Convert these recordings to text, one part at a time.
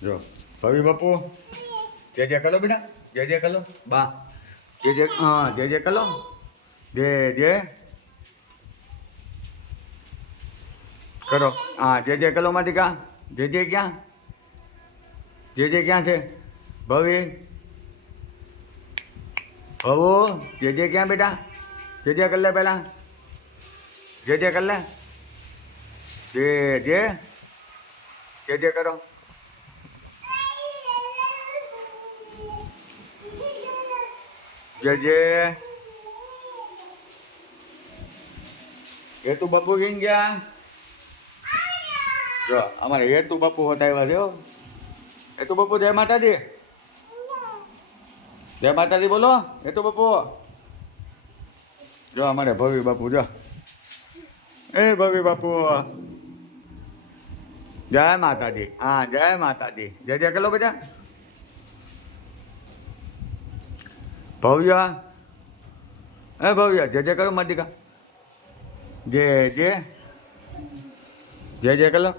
જો ભવી બાપુ જે જે કલો બેટા જે જે કલો બા જે જે હા જે જે કલો જે જે કરો હા જે જે કરો માંથી કા જે જે ક્યાં જે જે ક્યાં છે ભવી ભવો જે જે ક્યાં બેટા જે જે કર પહેલા જે જે કર લે જે જે જે જે કરો જે એ હેતુ બાપુ કેમ ગયા? જો, અમારે હેતુ બાપુ હોતા છે એ હેતુ બાપુ, જય માતાજી. જય માતાજી બોલો, હેતુ બાપુ. જો, અમારે ભવી બાપુ, જો. એ ભવી બાપુ. જય માતાજી. હા, જય માતાજી. જય જય કેલો બધા ભવ્ય. એ ભવ્ય. જે જય કરો માતિકા જે જે. જય જે કરો.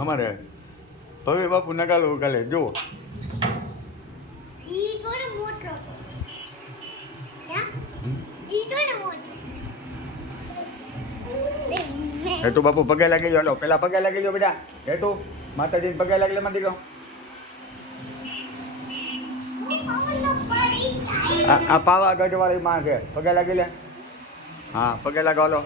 અમારે ભવ્ય બાપુ નગાલો કાલે જુઓ. હેતુ બાપુ પગે લાગી ગયો. પેલા પગે લાગી ગયો બેટા. હેતુ માતાજીને પગે લાગી લે માતી ગયો. આ પાવા વાળી માં છે. પગે લાગી લે. હા, પગે લાગો, હાલો.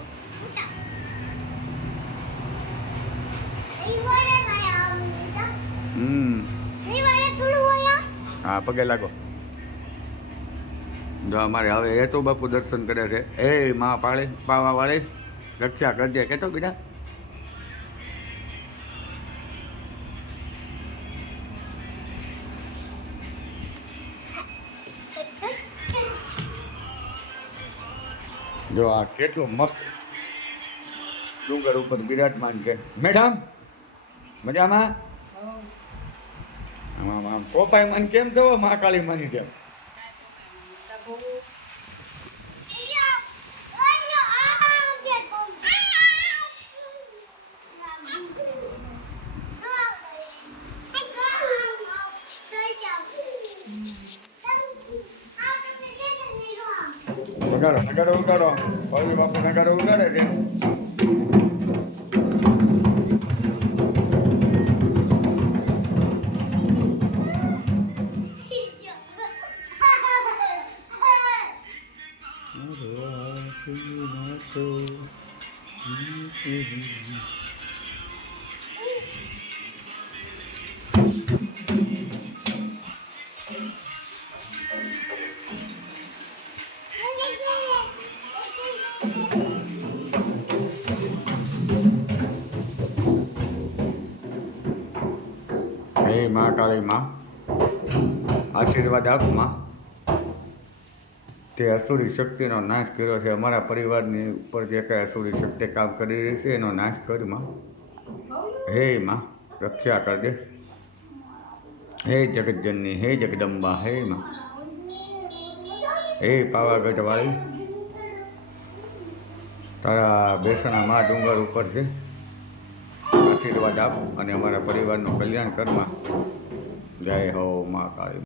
હા, પગે લાગો. જો અમારે હવે એ તો બાપુ દર્શન કરે છે. એ મા પાળે પાવા વાળી રક્ષા કરજે. કેતો બેટા? જો આ કેટલું મસ્ત ડુંગર ઉપર બિરાજમાન છે. મેડમ, મજામાં? આમાં, આમ પોપાઈ મન કેમ થવો મહાકાળી માની કેમ Jugaron, jugaron, jugaron. Oye, vamos a jugar, jugar, Thank you. Mahakali માં આશીર્વાદ આપમાં તે અસુરી શક્તિનો નાશ કર્યો છે. અમારા પરિવારની ઉપર જે કાંઈ અસુરી શક્તિ કામ કરી રહી છે, એનો નાશ કરમાં હે માં, રક્ષા કર દે. હે જગતજનની હે જગદંબા, હે માં. હે પાવાગઢ વાળી તારા બેસણા માં ડુંગર ઉપર છે. આશીર્વાદ આપ અને અમારા પરિવારનું કલ્યાણ કરમાં. જય હો મા કાળી.